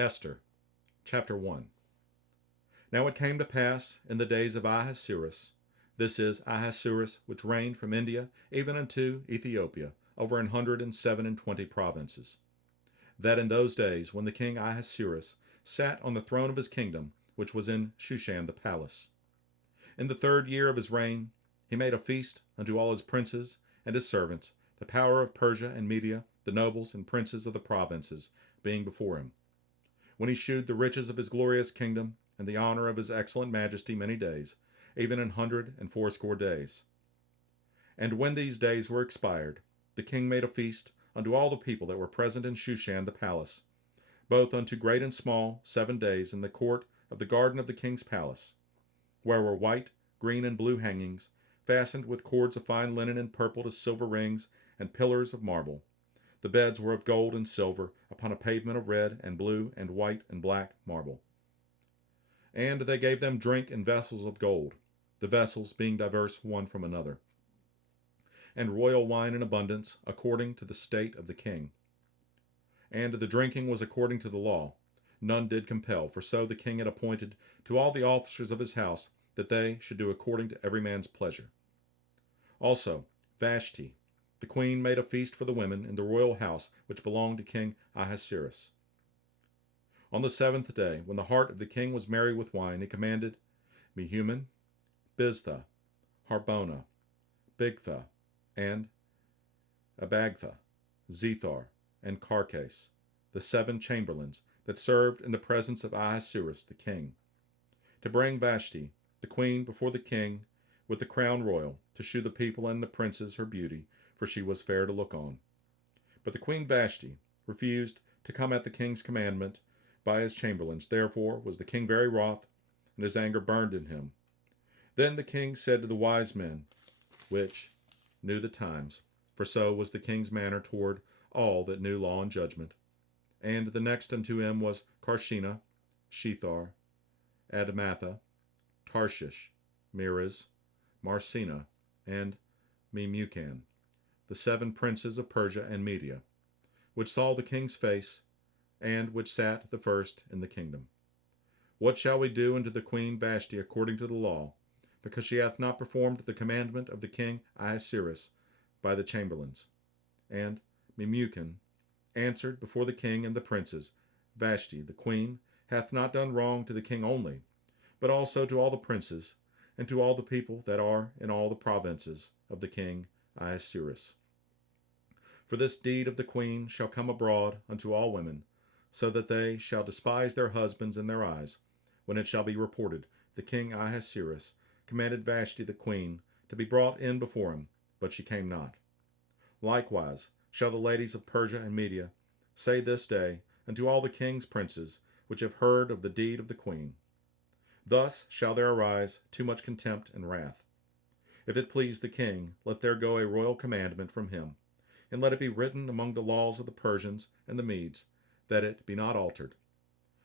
Esther, chapter 1. Now it came to pass in the days of Ahasuerus, this is Ahasuerus, which reigned from India even unto Ethiopia, over 127 provinces, that in those days, when the king Ahasuerus sat on the throne of his kingdom, which was in Shushan the palace, in the 3rd year of his reign, he made a feast unto all his princes and his servants, the power of Persia and Media, the nobles and princes of the provinces, being before him. When he shewed the riches of his glorious kingdom, and the honor of his excellent majesty many days, even 180 days. And when these days were expired, the king made a feast unto all the people that were present in Shushan the palace, both unto great and small, 7 days, in the court of the garden of the king's palace, where were white, green, and blue hangings, fastened with cords of fine linen and purple to silver rings, and pillars of marble. The beds were of gold and silver, upon a pavement of red and blue and white and black marble. And they gave them drink in vessels of gold, the vessels being diverse one from another, and royal wine in abundance, according to the state of the king. And the drinking was according to the law. None did compel, for so the king had appointed to all the officers of his house, that they should do according to every man's pleasure. Also, Vashti, the queen, made a feast for the women in the royal house which belonged to King Ahasuerus. On the 7th day, when the heart of the king was merry with wine, he commanded Mehuman, Biztha, Harbona, Bigtha, and Abagtha, Zethar, and Carcase, the 7 chamberlains that served in the presence of Ahasuerus the king, to bring Vashti, the queen, before the king with the crown royal, to shew the people and the princes her beauty, for she was fair to look on. But the queen Vashti refused to come at the king's commandment by his chamberlains. Therefore was the king very wroth, and his anger burned in him. Then the king said to the wise men, which knew the times, for so was the king's manner toward all that knew law and judgment. And the next unto him was Carshena, Shethar, Adamatha, Tarshish, Meres, Marsena, and Memucan, the 7 princes of Persia and Media, which saw the king's face, and which sat the first in the kingdom. What shall we do unto the queen Vashti according to the law, because she hath not performed the commandment of the king Ahasuerus by the chamberlains? And Memucan answered before the king and the princes, Vashti, the queen, hath not done wrong to the king only, but also to all the princes, and to all the people that are in all the provinces of the king Ahasuerus. For this deed of the queen shall come abroad unto all women, so that they shall despise their husbands in their eyes, when it shall be reported, the king Ahasuerus commanded Vashti the queen to be brought in before him, but she came not. Likewise shall the ladies of Persia and Media say this day unto all the king's princes, which have heard of the deed of the queen. Thus shall there arise too much contempt and wrath. If it please the king, let there go a royal commandment from him, and let it be written among the laws of the Persians and the Medes, that it be not altered,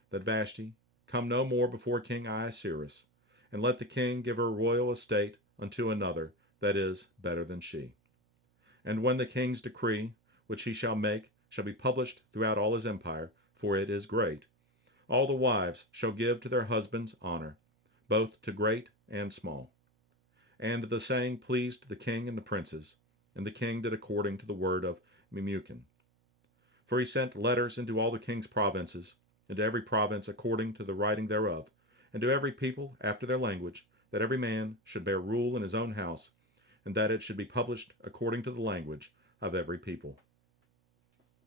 that Vashti come no more before King Ahasuerus, and let the king give her royal estate unto another that is better than she. And when the king's decree, which he shall make, shall be published throughout all his empire, for it is great, all the wives shall give to their husbands honor, both to great and small. And the saying pleased the king and the princes, and the king did according to the word of Memucan. For he sent letters into all the king's provinces, and to every province according to the writing thereof, and to every people after their language, that every man should bear rule in his own house, and that it should be published according to the language of every people.